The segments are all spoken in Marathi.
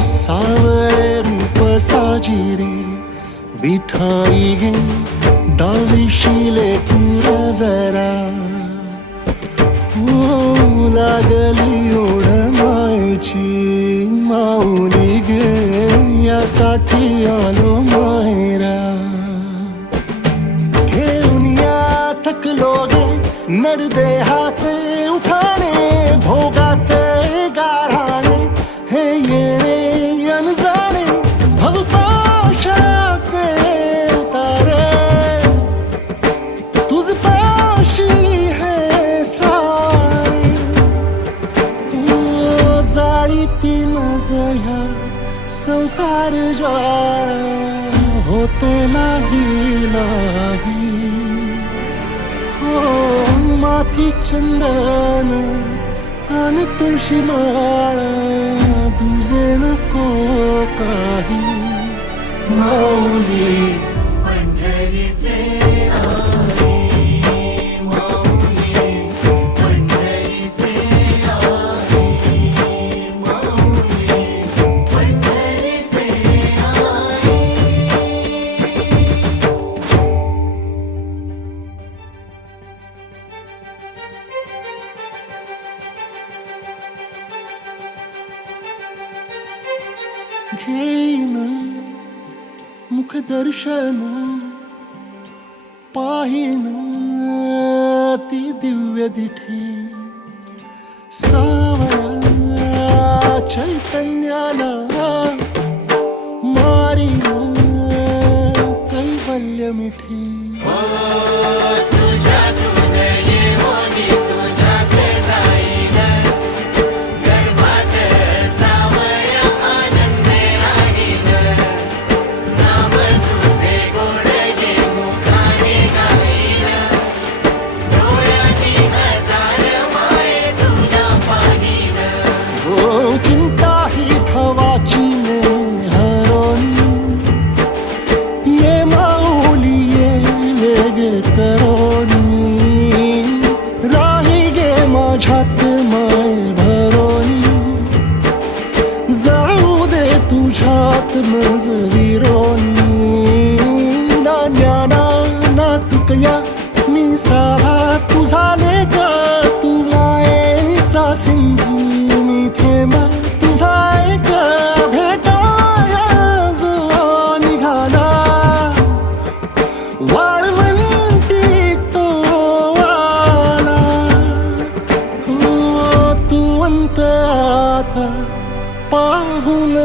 सावळे रूप साजिरे विठाई घे दाविशिले पुर जरा. लागली ओढ मायची माऊली गे यासाठी आलो मायरा. घेऊन या थकलो गे नरदेहाचे उठाणे भोग ती संसार ज्वाळा होते नाही नाही. हो माथी चंदन आणि तुळशी माळा तुझे नको काही. माऊली घेईन मुखदर्शन पाहिन ती दिव्य दिठी सावळा चैतन्याला मारीन कैवल्य मिठी तुझ्यातून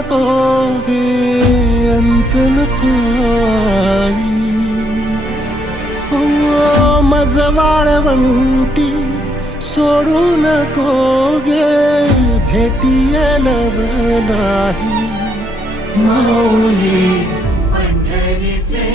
पाहू नको गे अंत नको आई. हो मज वाळवंटी सोडू नको गे भेटियल नाही माऊली पंढरीचे